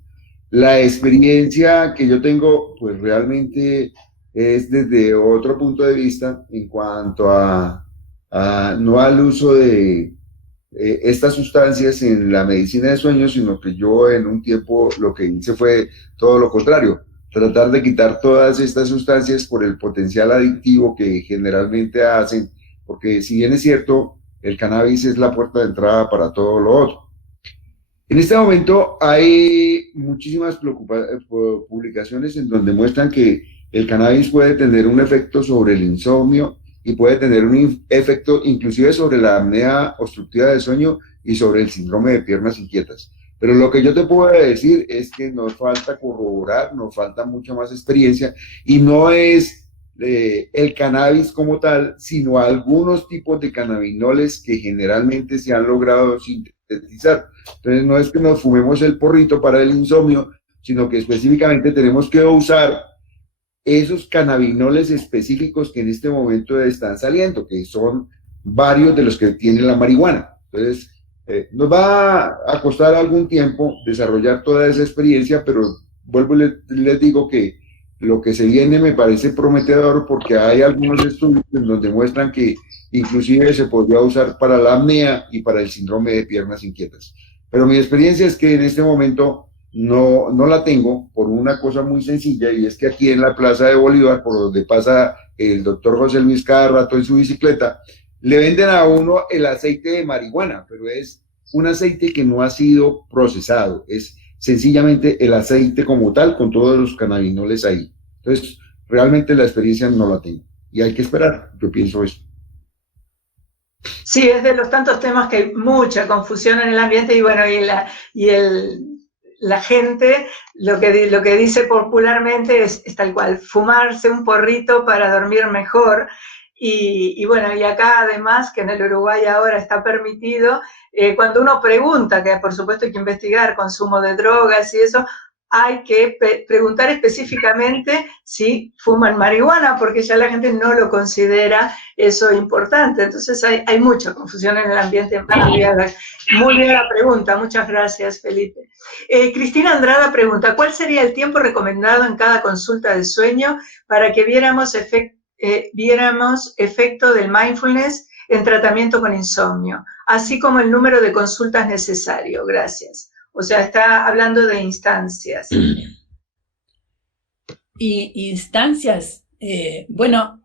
La experiencia que yo tengo, pues realmente es desde otro punto de vista en cuanto no al uso de estas sustancias en la medicina de sueño, sino que yo en un tiempo lo que hice fue todo lo contrario, tratar de quitar todas estas sustancias por el potencial adictivo que generalmente hacen, porque si bien es cierto, el cannabis es la puerta de entrada para todo lo otro. En este momento hay muchísimas publicaciones en donde muestran que el cannabis puede tener un efecto sobre el insomnio y puede tener un efecto inclusive sobre la apnea obstructiva del sueño y sobre el síndrome de piernas inquietas. Pero lo que yo te puedo decir es que nos falta corroborar, nos falta mucha más experiencia y no es el cannabis como tal, sino algunos tipos de cannabinoles que generalmente se han logrado sintetizar. Entonces no es que nos fumemos el porrito para el insomnio, sino que específicamente tenemos que usar esos cannabinoles específicos que en este momento están saliendo, que son varios de los que tiene la marihuana. Entonces, nos va a costar algún tiempo desarrollar toda esa experiencia, pero vuelvo y les digo que lo que se viene me parece prometedor porque hay algunos estudios en donde muestran que inclusive se podría usar para la apnea y para el síndrome de piernas inquietas. Pero mi experiencia es que en este momento no la tengo por una cosa muy sencilla, y es que aquí en la Plaza de Bolívar, por donde pasa el doctor José Luis cada rato en su bicicleta, le venden a uno el aceite de marihuana, pero es un aceite que no ha sido procesado, es sencillamente el aceite como tal, con todos los cannabinoles ahí. Entonces, realmente la experiencia no la tengo, y hay que esperar, yo pienso eso. Sí, es de los tantos temas que hay mucha confusión en el ambiente, y bueno, la gente lo que dice popularmente es tal cual, fumarse un porrito para dormir mejor. Y bueno, y acá además, que en el Uruguay ahora está permitido, cuando uno pregunta, que por supuesto hay que investigar consumo de drogas y eso, hay que preguntar específicamente si fuman marihuana, porque ya la gente no lo considera eso importante. Entonces hay mucha confusión en el ambiente. Muy bien la pregunta, muchas gracias, Felipe. Cristina Andrada pregunta, ¿cuál sería el tiempo recomendado en cada consulta de sueño para que viéramos efecto del mindfulness en tratamiento con insomnio, así como el número de consultas necesario? Gracias. O sea, está hablando de instancias. Y instancias, bueno,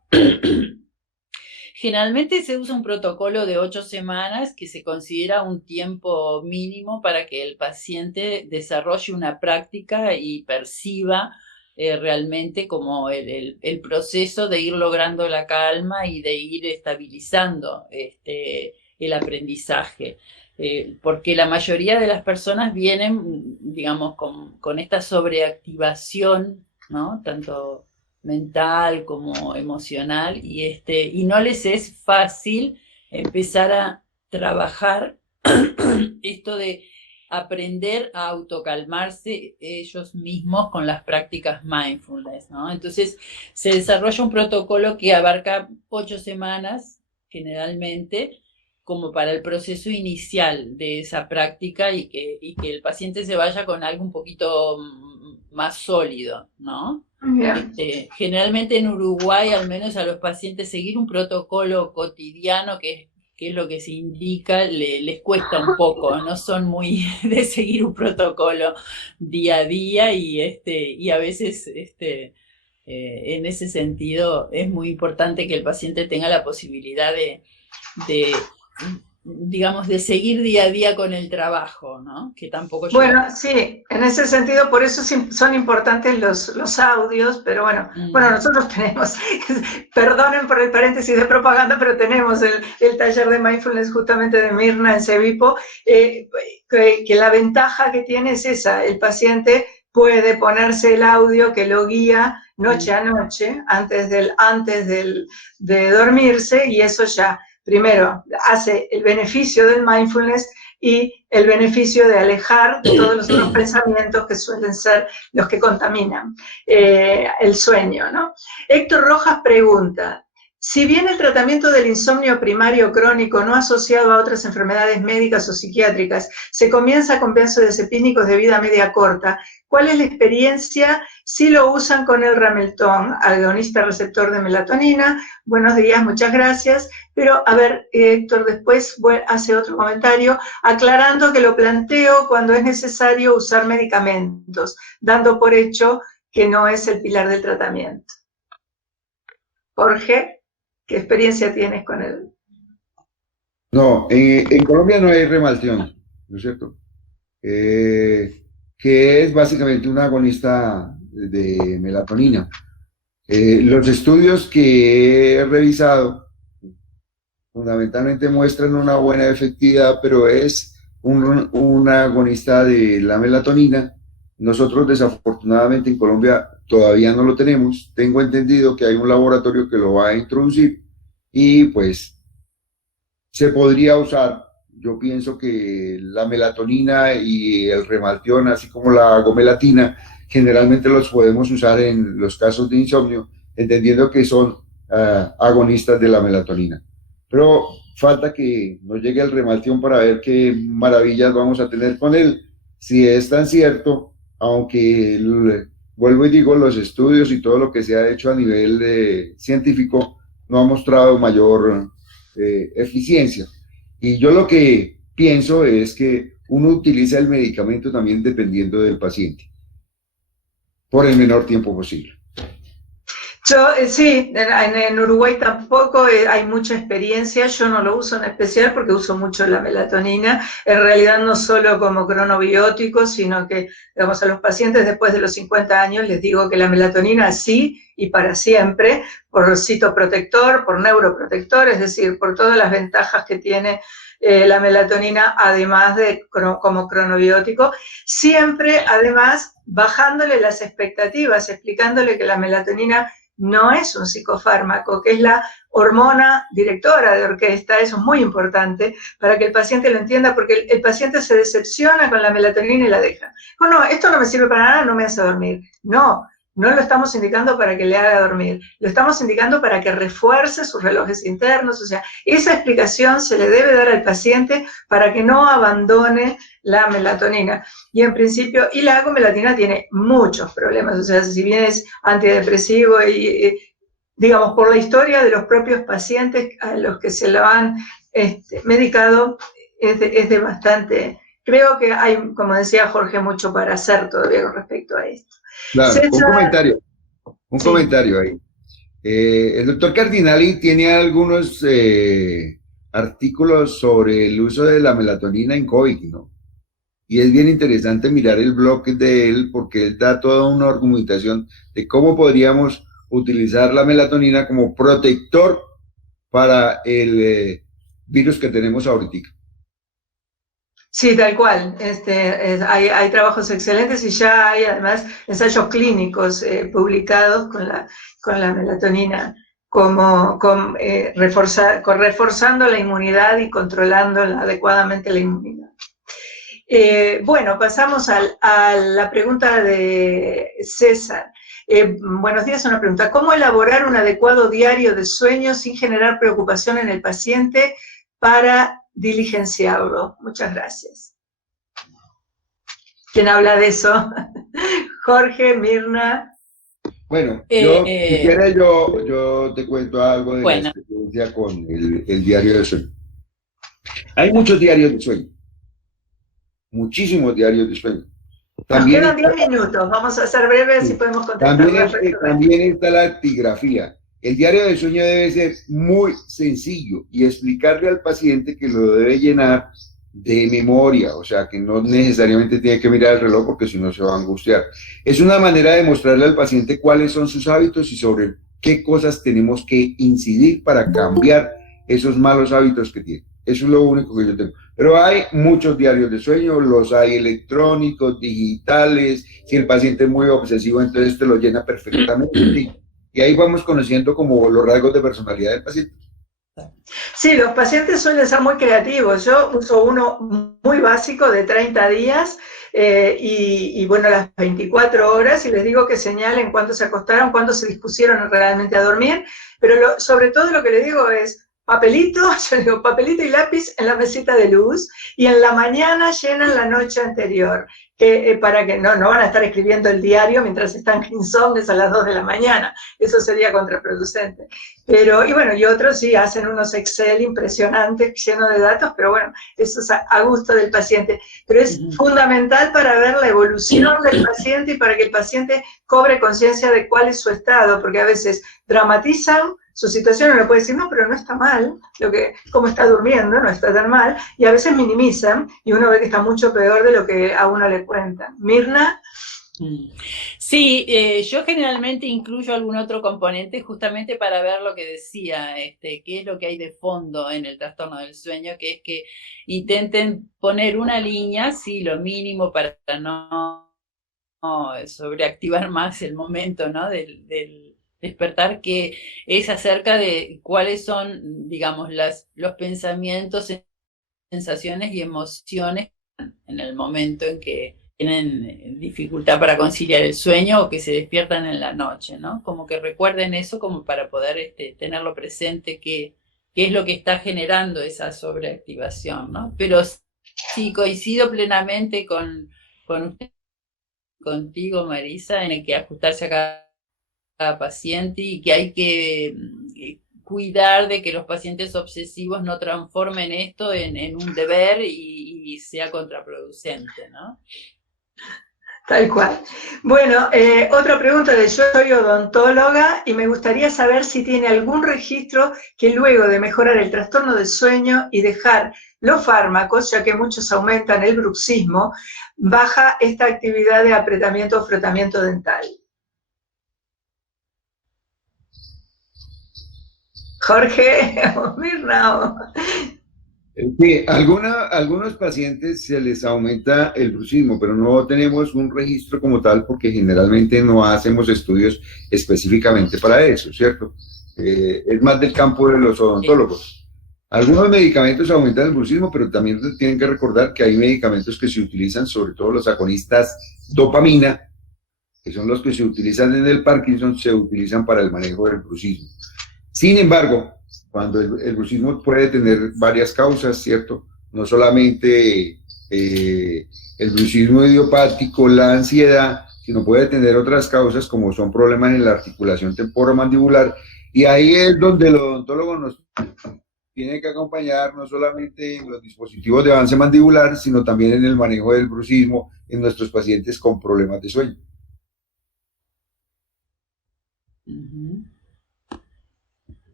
generalmente se usa un protocolo de 8 semanas que se considera un tiempo mínimo para que el paciente desarrolle una práctica y perciba realmente como el proceso de ir logrando la calma y de ir estabilizando el aprendizaje. Porque la mayoría de las personas vienen, digamos, con esta sobreactivación, ¿no? Tanto mental como emocional, y no les es fácil empezar a trabajar esto de aprender a autocalmarse ellos mismos con las prácticas mindfulness, ¿no? Entonces se desarrolla un protocolo que abarca 8 semanas generalmente, como para el proceso inicial de esa práctica, y que el paciente se vaya con algo un poquito más sólido, ¿no? Generalmente en Uruguay, al menos a los pacientes, seguir un protocolo cotidiano, que es lo que se indica, les cuesta un poco, no son muy de seguir un protocolo día a día, y a veces en ese sentido es muy importante que el paciente tenga la posibilidad de digamos, de seguir día a día con el trabajo, ¿no? Que tampoco... Bueno, sí, en ese sentido, por eso son importantes los audios, pero bueno, nosotros tenemos, perdonen por el paréntesis de propaganda, pero tenemos el taller de mindfulness justamente de Mirna en Cevipo, que la ventaja que tiene es esa, el paciente puede ponerse el audio que lo guía noche a noche, antes de dormirse, y eso ya... Primero, hace el beneficio del mindfulness y el beneficio de alejar todos los otros pensamientos que suelen ser los que contaminan el sueño, ¿no? Héctor Rojas pregunta, si bien el tratamiento del insomnio primario crónico no asociado a otras enfermedades médicas o psiquiátricas se comienza con benzodiazepínicos de vida media corta, ¿cuál es la experiencia si lo usan con el Ramelton, agonista receptor de melatonina? Buenos días, muchas gracias. Pero, a ver, Héctor, después hace otro comentario aclarando que lo planteo cuando es necesario usar medicamentos, dando por hecho que no es el pilar del tratamiento. Jorge, ¿qué experiencia tienes con él? No, en Colombia no hay Remaltión, ¿no es cierto? Que es básicamente un agonista de melatonina. Los estudios que he revisado fundamentalmente muestran una buena efectividad, pero es un agonista de la melatonina. Nosotros desafortunadamente en Colombia todavía no lo tenemos. Tengo entendido que hay un laboratorio que lo va a introducir y pues se podría usar. Yo pienso que la melatonina y el Remaltión, así como la gomelatina, generalmente los podemos usar en los casos de insomnio, entendiendo que son agonistas de la melatonina. Pero falta que nos llegue el Remaltión para ver qué maravillas vamos a tener con él. Si es tan cierto, aunque vuelvo y digo, los estudios y todo lo que se ha hecho a nivel científico no ha mostrado mayor eficiencia. Y yo lo que pienso es que uno utiliza el medicamento también dependiendo del paciente, por el menor tiempo posible. Yo, sí, en Uruguay tampoco hay mucha experiencia, yo no lo uso en especial porque uso mucho la melatonina, en realidad no solo como cronobiótico, sino que, digamos, a los pacientes después de los 50 años les digo que la melatonina sí y para siempre, por citoprotector, por neuroprotector, es decir, por todas las ventajas que tiene la melatonina, además de como cronobiótico, siempre además bajándole las expectativas, explicándole que la melatonina no es un psicofármaco, que es la hormona directora de orquesta. Eso es muy importante para que el paciente lo entienda, porque el paciente se decepciona con la melatonina y la deja. No, esto no me sirve para nada, no me hace dormir. No, no lo estamos indicando para que le haga dormir, lo estamos indicando para que refuerce sus relojes internos. O sea, esa explicación se le debe dar al paciente para que no abandone la melatonina. Y en principio, y la gomelatina tiene muchos problemas, o sea, si bien es antidepresivo y digamos, por la historia de los propios pacientes a los que se lo han medicado, es de bastante, creo que hay, como decía Jorge, mucho para hacer todavía con respecto a esto. Claro, César, un comentario ahí. El doctor Cardinali tiene algunos artículos sobre el uso de la melatonina en COVID, ¿no? Y es bien interesante mirar el blog de él porque él da toda una argumentación de cómo podríamos utilizar la melatonina como protector para el virus que tenemos ahorita. sí, tal cual. Hay trabajos excelentes y ya hay además ensayos clínicos publicados con la melatonina reforzando la inmunidad y controlando adecuadamente la inmunidad. Bueno, pasamos a la pregunta de César. Buenos días, una pregunta. ¿Cómo elaborar un adecuado diario de sueño sin generar preocupación en el paciente para diligenciarlo? Muchas gracias. ¿Quién habla de eso? Jorge, Mirna. Bueno, si quieres yo te cuento algo de la experiencia con el diario de sueño. Hay muchos diarios de sueño. Muchísimos diarios de sueño. También nos quedan 10 minutos, vamos a ser breves y podemos contestar. También está la actigrafía. El diario de sueño debe ser muy sencillo y explicarle al paciente que lo debe llenar de memoria, o sea, que no necesariamente tiene que mirar el reloj porque si no se va a angustiar. Es una manera de mostrarle al paciente cuáles son sus hábitos y sobre qué cosas tenemos que incidir para cambiar esos malos hábitos que tiene. Eso es lo único que yo tengo. Pero hay muchos diarios de sueño, los hay electrónicos, digitales. Si el paciente es muy obsesivo, entonces te lo llena perfectamente. Y ahí vamos conociendo como los rasgos de personalidad del paciente. Sí, los pacientes suelen ser muy creativos. Yo uso uno muy básico de 30 días y bueno, las 24 horas y les digo que señalen cuándo se acostaron, cuándo se dispusieron realmente a dormir. Pero sobre todo lo que les digo es, papelito, yo digo, papelito y lápiz en la mesita de luz, y en la mañana llenan la noche anterior, para que no van a estar escribiendo el diario mientras están insomnes a las 2 de la mañana, eso sería contraproducente. Pero, y bueno, y otros sí hacen unos Excel impresionantes, llenos de datos, pero bueno, eso es a gusto del paciente. Pero es fundamental para ver la evolución del paciente y para que el paciente cobre conciencia de cuál es su estado, porque a veces dramatizan su situación, uno puede decir, no, pero no está mal, cómo está durmiendo, no está tan mal, y a veces minimizan, y uno ve que está mucho peor de lo que a uno le cuentan. Mirna. Sí, yo generalmente incluyo algún otro componente justamente para ver lo que decía, qué es lo que hay de fondo en el trastorno del sueño, que es que intenten poner una línea, sí, lo mínimo para no sobreactivar más el momento, ¿no? del despertar, que es acerca de cuáles son, digamos, los pensamientos, sensaciones y emociones en el momento en que tienen dificultad para conciliar el sueño o que se despiertan en la noche, ¿no? Como que recuerden eso como para poder tenerlo presente, qué es lo que está generando esa sobreactivación, ¿no? Pero sí, coincido plenamente con usted, contigo, Marisa, en el que ajustarse a cada paciente y que hay que cuidar de que los pacientes obsesivos no transformen esto en un deber y sea contraproducente, ¿no? Tal cual. Bueno, otra pregunta de yo soy odontóloga y me gustaría saber si tiene algún registro que luego de mejorar el trastorno del sueño y dejar los fármacos, ya que muchos aumentan el bruxismo, baja esta actividad de apretamiento o frotamiento dental. Jorge, Mirna. Sí, algunos pacientes se les aumenta el bruxismo, pero no tenemos un registro como tal porque generalmente no hacemos estudios específicamente para eso, ¿cierto? Es más del campo de los odontólogos. Algunos medicamentos aumentan el bruxismo, pero también tienen que recordar que hay medicamentos que se utilizan, sobre todo los agonistas dopamina, que son los que se utilizan en el Parkinson, se utilizan para el manejo del bruxismo. Sin embargo, cuando el bruxismo puede tener varias causas, ¿cierto? No solamente el bruxismo idiopático, la ansiedad, sino puede tener otras causas como son problemas en la articulación temporomandibular, y ahí es donde el odontólogo nos tiene que acompañar no solamente en los dispositivos de avance mandibular, sino también en el manejo del bruxismo en nuestros pacientes con problemas de sueño.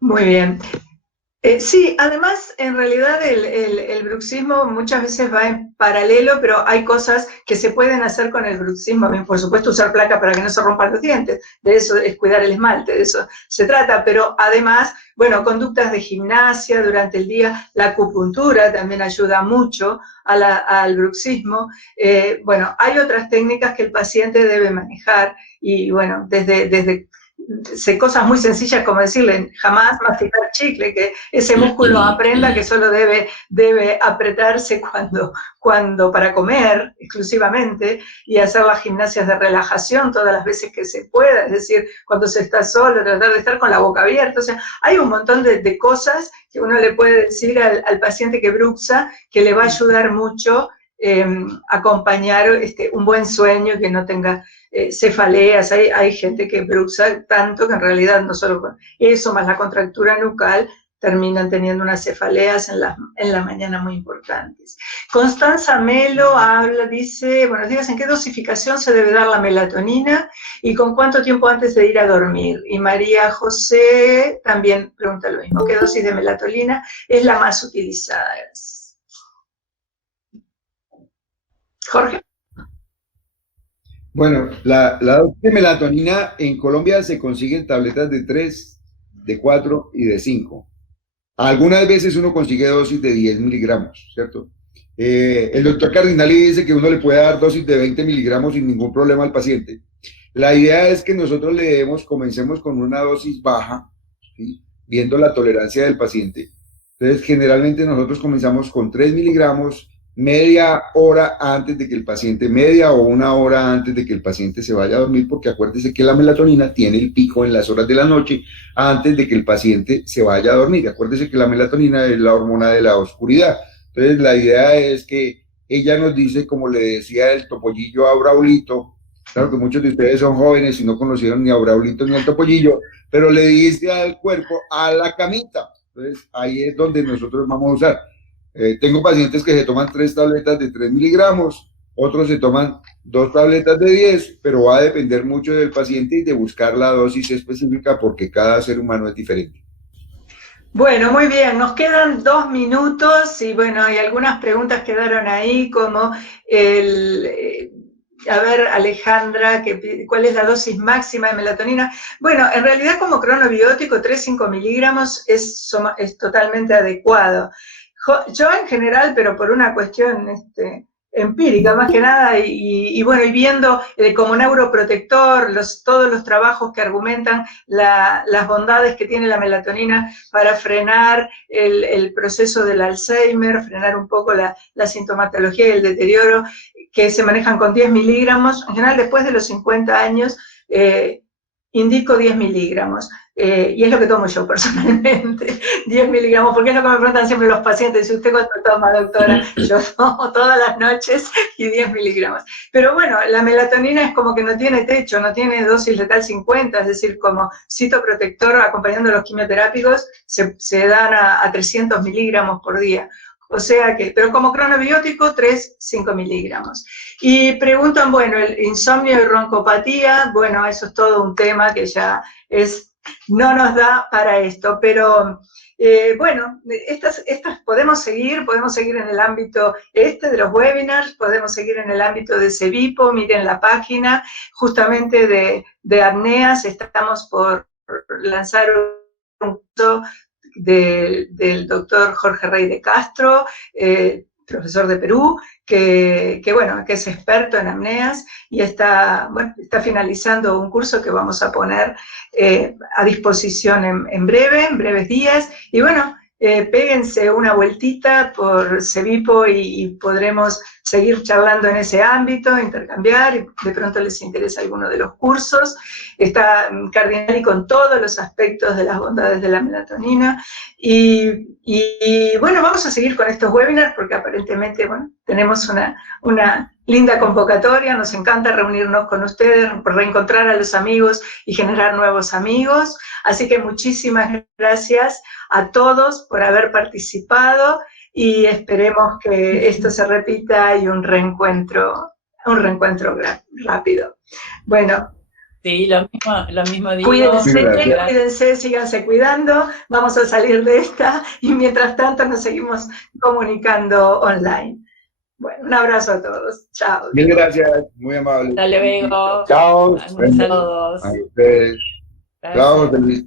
Muy bien. Sí, además, en realidad el bruxismo muchas veces va en paralelo, pero hay cosas que se pueden hacer con el bruxismo. Por supuesto, usar placa para que no se rompan los dientes, de eso es cuidar el esmalte, de eso se trata, pero además, bueno, conductas de gimnasia durante el día, la acupuntura también ayuda mucho al bruxismo. Bueno, hay otras técnicas que el paciente debe manejar y, bueno, desde cosas muy sencillas como decirle jamás masticar chicle, que ese músculo aprenda que solo debe apretarse cuando para comer exclusivamente, y hacer las gimnasias de relajación todas las veces que se pueda, es decir, cuando se está solo, tratar de estar con la boca abierta. O sea, hay un montón de cosas que uno le puede decir al paciente que bruxa que le va a ayudar mucho acompañar un buen sueño, que no tenga cefaleas. Hay gente que bruxa tanto que en realidad no solo con eso, más la contractura nucal, terminan teniendo unas cefaleas en la mañana muy importantes. Constanza Melo dice, buenos días, ¿en qué dosificación se debe dar la melatonina y con cuánto tiempo antes de ir a dormir? Y María José también pregunta lo mismo, ¿qué dosis de melatonina es la más utilizada? Jorge. Bueno, la dosis de melatonina en Colombia se consiguen tabletas de 3, de 4 y de 5. Algunas veces uno consigue dosis de 10 miligramos, ¿cierto? El doctor Cardinali dice que uno le puede dar dosis de 20 miligramos sin ningún problema al paciente. La idea es que nosotros comencemos con una dosis baja, ¿sí? Viendo la tolerancia del paciente. Entonces, generalmente nosotros comenzamos con 3 miligramos media hora antes de que el paciente, media o una hora antes de que el paciente se vaya a dormir, porque acuérdese que la melatonina tiene el pico en las horas de la noche antes de que el paciente se vaya a dormir. Acuérdese que la melatonina es la hormona de la oscuridad. Entonces la idea es que ella nos dice, como le decía el topollillo a Braulito, claro que muchos de ustedes son jóvenes y no conocieron ni a Braulito ni al topollillo, pero le dice al cuerpo, a la camita. Entonces ahí es donde nosotros vamos a usar. Tengo pacientes que se toman 3 tabletas de 3 miligramos, otros se toman 2 tabletas de 10, pero va a depender mucho del paciente y de buscar la dosis específica porque cada ser humano es diferente. Bueno, muy bien, nos quedan 2 minutos y bueno, hay algunas preguntas quedaron ahí como a ver, Alejandra, ¿cuál es la dosis máxima de melatonina? Bueno, en realidad como cronobiótico 3-5 miligramos es totalmente adecuado. Yo en general, pero por una cuestión empírica más que nada, y bueno, y viendo como neuroprotector, todos los trabajos que argumentan las bondades que tiene la melatonina para frenar el proceso del Alzheimer, frenar un poco la sintomatología y el deterioro, que se manejan con 10 miligramos, en general después de los 50 años, indico 10 miligramos. Y es lo que tomo yo personalmente, 10 miligramos, porque es lo que me preguntan siempre los pacientes, si usted cuánto toma, doctora, yo tomo todas las noches y 10 miligramos. Pero bueno, la melatonina es como que no tiene techo, no tiene dosis letal 50, es decir, como citoprotector acompañando los quimioterápicos, se dan a 300 miligramos por día. O sea que, pero como cronobiótico, 3-5 miligramos. Y preguntan, bueno, el insomnio y roncopatía, bueno, eso es todo un tema que ya no nos da para esto, pero bueno, estas podemos seguir en el ámbito de los webinars, podemos seguir en el ámbito de CEVIPO, miren la página, justamente de apneas, estamos por lanzar un curso del doctor Jorge Rey de Castro, profesor de Perú, que es experto en apneas y está finalizando un curso que vamos a poner a disposición en breves días. Y bueno, péguense una vueltita por CEVIPO y podremos seguir charlando en ese ámbito, intercambiar, y de pronto les interesa alguno de los cursos. Está Cardinali con todos los aspectos de las bondades de la melatonina. Y bueno, vamos a seguir con estos webinars porque aparentemente, bueno, tenemos una linda convocatoria, nos encanta reunirnos con ustedes, reencontrar a los amigos y generar nuevos amigos. Así que muchísimas gracias a todos por haber participado y esperemos que esto se repita y un reencuentro rápido. Bueno. Sí, lo mismo digo. Cuídense, síganse cuidando, vamos a salir de esta y mientras tanto nos seguimos comunicando online. Bueno, un abrazo a todos. Chao. Mil gracias, muy amable. Hasta luego. Chao. Saludos. A ustedes. Chao, feliz.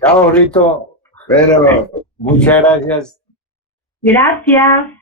Chao, Rito. Pero, muchas gracias. Gracias.